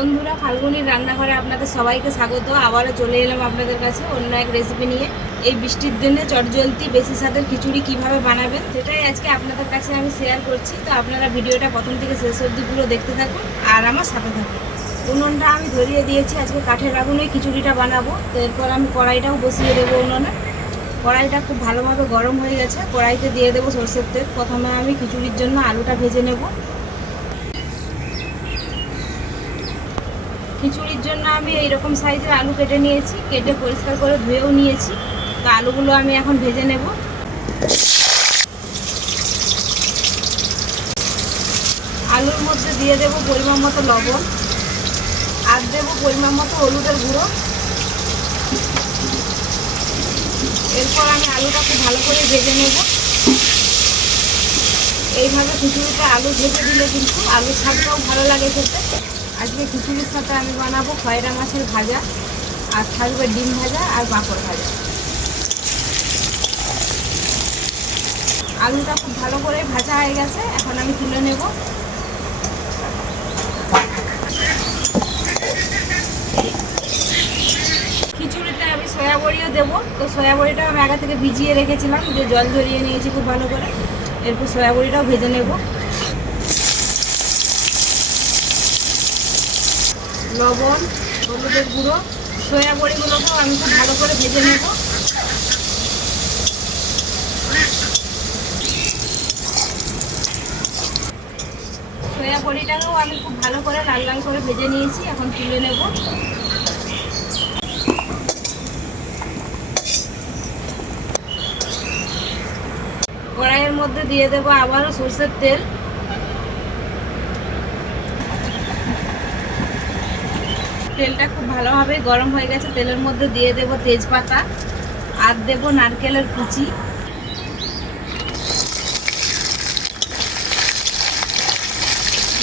বন্ধুরা, ফাল্গুনির রান্নাঘরে আপনাদের সবাইকে স্বাগত। আবারও চলে এলাম আপনাদের কাছে অন্য এক রেসিপি নিয়ে। এই বৃষ্টির দিনে চটজলতি বেশি স্বাদের খিচুড়ি কীভাবে বানাবেন, সেটাই আজকে আপনাদের কাছে আমি শেয়ার করছি। তো আপনারা ভিডিওটা প্রথম থেকে শেষ অবধি পুরো দেখতে থাকুন আর আমার সাথে থাকুন। উনুনটা আমি ধরিয়ে দিয়েছি, আজকে কাঠের আগুনে খিচুড়িটা বানাবো। তো এরপর আমি কড়াইটাও বসিয়ে দেবো উনুনে। কড়াইটা খুব ভালোভাবে গরম হয়ে গেছে, কড়াইতে দিয়ে দেবো সরষের তেল। প্রথমে আমি খিচুড়ির জন্য আলুটা ভেজে নেব। খিচুড়ির জন্য আমি এইরকম সাইজের আলু কেটে নিয়েছি, কেটে পরিষ্কার করে ধুয়েও নিয়েছি। তো আলুগুলো আমি এখন ভেজে নেব। আলুর মধ্যে দিয়ে দেবো পরিমাণ মতো লবণ, আর দেবো পরিমাণ মতো হলুদের গুঁড়ো। এরপর আমি আলুটা খুব ভালো করে ভেজে নেব। এইভাবে খিচুড়িতে আলু ভেজে দিলে কিন্তু আলুর স্বাদটাও ভালো লাগে খেতে। আজকে খিচুড়ির সাথে আমি বানাবো খয়রা মাছের ভাজা, আর থাকবে ডিম ভাজা আর পাঁপড় ভাজা। আলুটা খুব ভালো করে ভাজা হয়ে গেছে, এখন আমি তুলে নেব। খিচুড়িতে আমি সয়া বড়িও দেবো। তো সয়া বড়িটা আমি আগে থেকে ভিজিয়ে রেখেছিলাম যে জল ঝরিয়ে নিয়েছি খুব ভালো করে। এরপর সয়া বড়িটাও ভেজে নেব। লবণ, হলুদের গুঁড়ো, সয়া বড়িগুলোকেও আমি খুব ভালো করে ভেজে নেব। সয়া বড়িটাকেও আমি খুব ভালো করে লাল লাল করে ভেজে নিয়েছি, এখন তুলে নেব। কড়াইয়ের মধ্যে দিয়ে দেবো আবারও সর্ষের তেল। তেলটা খুব ভালোভাবে গরম হয়ে গেছে। তেলের মধ্যে দিয়ে দেব তেজপাতা, আর দেব নারকেলের কুচি।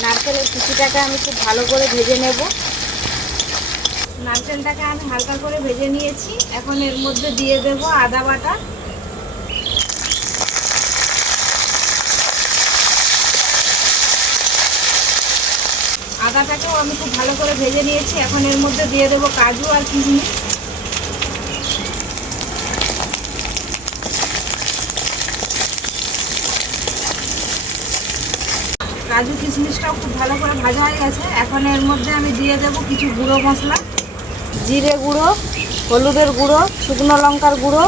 নারকেলের কুচিটাকে আমি খুব ভালো করে ভেজে নেব। নারকেলটাকে আমি হালকা করে ভেজে নিয়েছি। এখন এর মধ্যে দিয়ে দেব আদা বাটা। আদাটাকেও আমি খুব ভালো করে ভেজে নিয়েছি। এখন এর মধ্যে দিয়ে দেবো কাজু আর কিশমিশ কাজু কিশমিশটাও খুব ভালো করে ভাজা হয়ে গেছে। এখন এর মধ্যে আমি দিয়ে দেবো কিছু গুঁড়ো মশলা। জিরে গুঁড়ো, হলুদের গুঁড়ো, শুকনো লঙ্কার গুঁড়ো।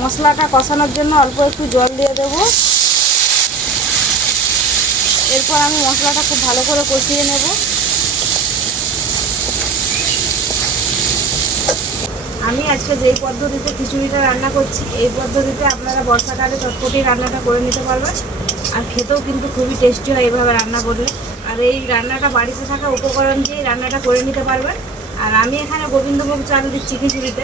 মশলাটা কষানোর জন্য অল্প একটু জল দিয়ে দেবো। এরপর আমি মশলাটা খুব ভালো করে কষিয়ে নেব। আমি আজকে যেই পদ্ধতিতে খিচুড়িটা রান্না করছি, এই পদ্ধতিতে আপনারা বর্ষাকালে চটপটি রান্নাটা করে নিতে পারবেন। আর খেতেও কিন্তু খুবই টেস্টি হয় এইভাবে রান্না করলে। আর এই রান্নাটা বাড়িতে থাকা উপকরণ দিয়েই রান্নাটা করে নিতে পারবেন। আর আমি এখানে গোবিন্দভোগ চাল দিচ্ছি খিচুড়িতে।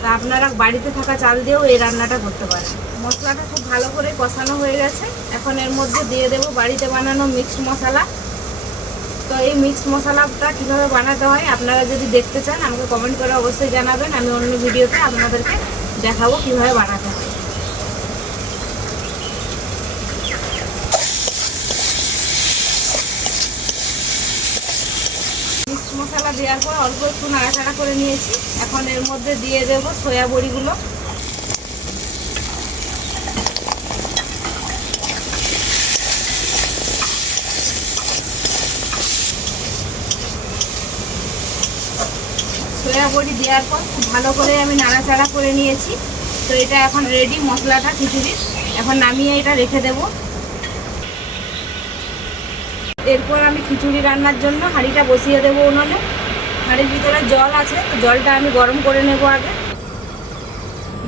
তা আপনারা বাড়িতে থাকা চাল দিয়েও এই রান্নাটা করতে পারেন। মশলাটা খুব ভালো করে কষানো হয়ে গেছে। এখন এর মধ্যে দিয়ে দেবো বাড়িতে বানানো মিক্সড মশলা। তো এই মিক্সড মশলাটা কীভাবে বানাতে হয় আপনারা যদি দেখতে চান, আমাকে কমেন্ট করে অবশ্যই জানাবেন। আমি অন্য ভিডিওতে আপনাদেরকে দেখাবো কীভাবে বানাতে হয়। মশলা দেওয়ার পর অল্প একটু নাড়াচাড়া করে নিয়েছি। এখন এর মধ্যে দিয়ে দেবো সয়া বড়িগুলো সয়া বড়ি দেওয়ার পর খুব ভালো করে আমি নাড়াচাড়া করে নিয়েছি। তো এটা এখন রেডি মশলাটা খিচুড়ির এখন নামিয়ে এটা রেখে দেব। এরপর আমি খিচুড়ি রান্নার জন্য হাঁড়িটা বসিয়ে দেবো উনুনে। হাঁড়ির ভিতরে জল আছে, তো জলটা আমি গরম করে নেব আগে।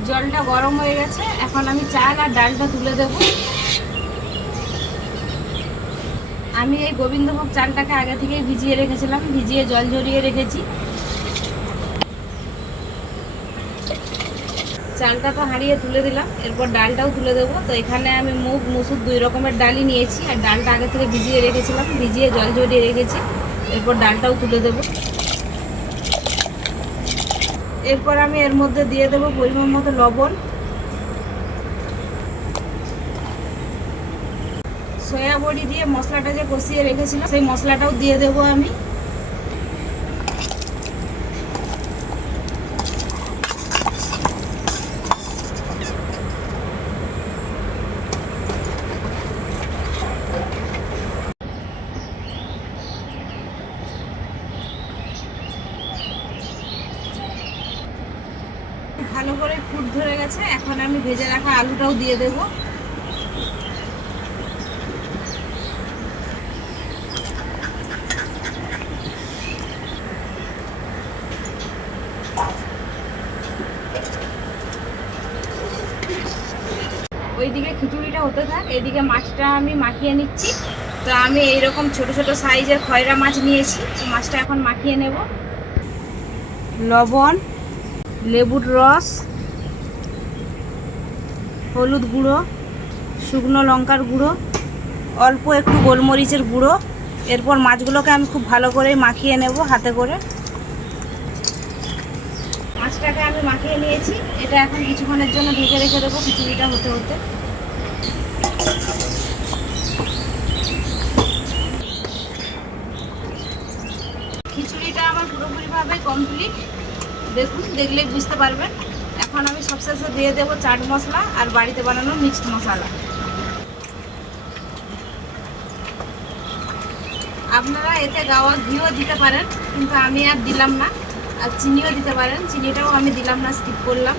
জলটা গরম হয়ে গেছে, এখন আমি চাল আর ডালটা তুলে দেব। আমি এই গোবিন্দভোগ চালটাকে আগে থেকেই ভিজিয়ে রেখেছিলাম, ভিজিয়ে জল ঝরিয়ে রেখেছি। চালটা তো হাঁড়িয়ে তুলে দিলাম, এরপর ডালটাও তুলে দেবো। তো এখানে আমি মুগ, মুসুর দুই রকমের ডালই নিয়েছি, আর ডালটা আগে থেকে ভিজিয়ে রেখেছিলাম, ভিজিয়ে জল ঝরিয়ে রেখেছি, এরপর ডালটাও তুলে দেবো। এরপর আমি এর মধ্যে দিয়ে দেবো পরিমাণ মতো লবণ। সয়া বড়ি দিয়ে মশলাটা যে কষিয়ে রেখেছিলাম, সেই মশলাটাও দিয়ে দেবো আমি ভালো করে ফুট ধরে গেছে এখন আমি ভেজে রাখা আলুটাও দিয়ে দেবো। ওইদিকে খিচুড়িটা হতে থাক, এদিকে মাছটা আমি মাখিয়ে নিচ্ছি। তো আমি এইরকম ছোট ছোট সাইজের খয়রা মাছ নিয়েছি মাছটা এখন মাখিয়ে নেব। লবণ, লেবুর রস হলুদ গুঁড়ো, শুকনো লঙ্কার গুঁড়ো, অল্প একটু গোলমরিচের গুঁড়ো। এরপর মাছগুলোকে আমি খুব ভালো করে মাখিয়ে নেব হাতে করে। মাছটাকে আমি মাখিয়ে নিয়েছি। এটা এখন কিছুক্ষণের জন্য ঢেকে রেখে দেবো খিচুড়িটা হতে হতে। খিচুড়িটা আমার পুরোপুরিভাবে কমপ্লিট দেখুন দেখলেই বুঝতে পারবেন। এখন আমি সবশেষে দিয়ে দেবো চাট মশলা আর বাড়িতে বানানো মিক্সড মশলা। আপনারা এতে গাওয়া ঘিও দিতে পারেন, কিন্তু আমি আর দিলাম না। আর চিনিও দিতে পারেন, চিনিটাও আমি দিলাম না স্কিপ করলাম।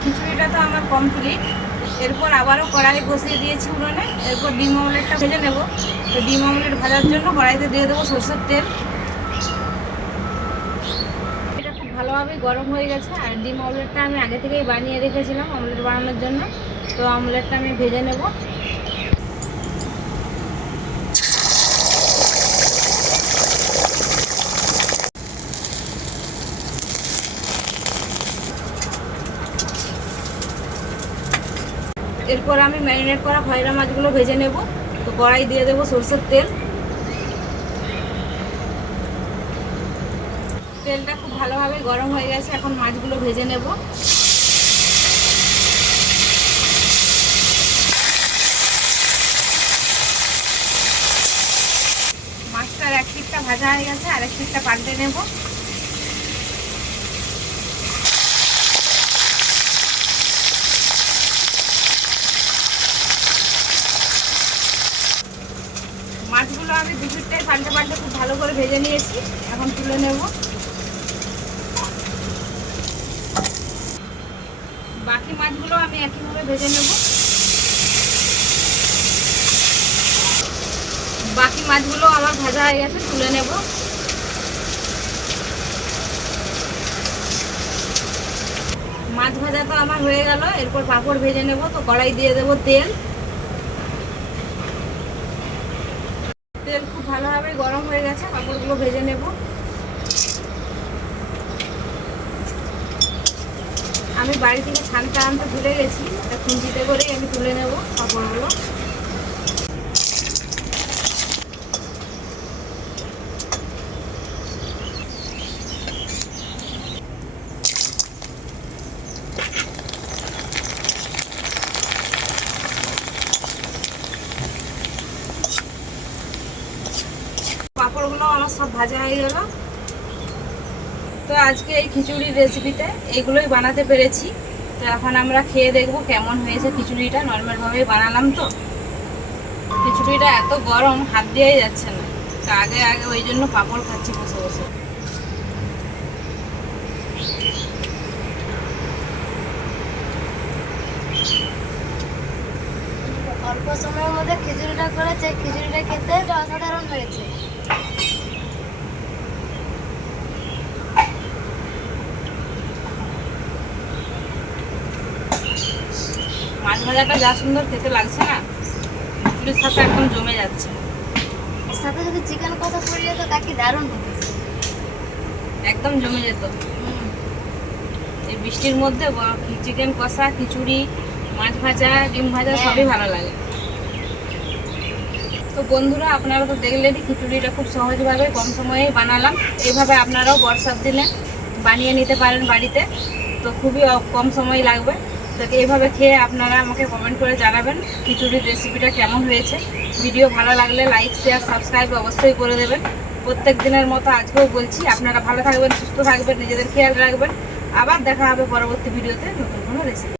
খিচুড়িটা তো আমার কমপ্লিট এরপর আবারও কড়াই বসিয়ে দিয়েছি উনুনে। এরপর ডিম অমলেটটা ভেজে নেব। তো ডিম অমলেট ভাজার জন্য কড়াইতে দিয়ে দেবো সরষের তেল। এটা গরম হয়ে গেছে আর ডিম অমলেটটা আমি আগে থেকেই বানিয়ে রেখেছিলাম অমলেট বানানোর জন্য। তো অমলেটটা আমি ভেজে নেব। এরপর আমি ম্যারিনেট করা খয়রা মাছগুলো ভেজে নেব। তো কড়াই দিয়ে দেবো সরষের তেল। তেলটা খুব ভালোভাবে গরম হয়ে গেছে, এখন মাছগুলো ভেজে নেব। মাছটার এক পিঠটা ভাজা হয়ে গেছে আর এক পিঠটা পাল্টে নেব। মাছগুলো আমি দু পিঠটাই পাল্টে পাল্টে খুব ভালো করে ভেজে নিয়েছি, এখন তুলে নেব বাকি মাছগুলো আমি একইভাবে ভেজে নেব। বাকি মাছগুলো আমার ভাজা হয়ে গেছে, তুলে নেব। মাছ ভাজা তো আমার হয়ে গেল, এরপর পাঁপড় ভেজে নেব, তো কড়াই দিয়ে দেব তেল। তেল খুব ভালোভাবে গরম হয়ে গেছে, পাঁপড়গুলো ভেজে নেব। আমি বাড়ি থেকে ছানটা আনতে ভুলে গেছি তা খুঁজিতে করেই আমি তুলে নেব পাঁপড়গুলো পাঁপড়গুলো আমার সব ভাজা হয়ে গেল। তো আজকে এই খিচুড়ির রেসিপিতে এগুলোই বানাতে পেরেছি। তো এখন আমরা খেয়ে দেখব কেমন হয়েছে খিচুড়িটা। নর্মালভাবে বানালাম তো। খিচুড়িটা এত গরম, হাত দিয়েই যাচ্ছে না। তো আগে আগে ওই জন্য পাঁপড় খাচ্ছি বসে বসে। অল্প সময়ের মধ্যে খিচুড়িটা করেছে। খিচুড়িটা খেতে অসাধারণ হয়েছে। ভাজাটা যা সুন্দর খেতে লাগছে না? খিচুড়ির সাথে একদম জমে যাচ্ছে। সাথে যদি চিকেন কষা পড়ে যেত তা কি দারুণ হতো? একদম জমে যেত। এই বৃষ্টির মধ্যে চিকেন কষা খিচুড়ি মাছ ভাজা ডিম ভাজা সবই ভালো লাগে। তো বন্ধুরা আপনারা তো দেখলেনই খিচুড়িটা খুব সহজভাবে কম সময়ে বানালাম। এইভাবে আপনারাও বর্ষার দিনে বানিয়ে নিতে পারেন বাড়িতে। তো খুবই কম সময় লাগবে। তো এইভাবে খেয়ে আপনারা আমাকে কমেন্ট করে জানাবেন খিচুড়ির রেসিপিটা কেমন হয়েছে। ভিডিও ভালো লাগলে লাইক শেয়ার সাবস্ক্রাইব অবশ্যই করে দেবেন। প্রত্যেক দিনের মতো আজকেও বলছি, আপনারা ভালো থাকবেন, সুস্থ থাকবেন, নিজেদের খেয়াল রাখবেন। আবার দেখা হবে পরবর্তী ভিডিওতে নতুন কোনো রেসিপি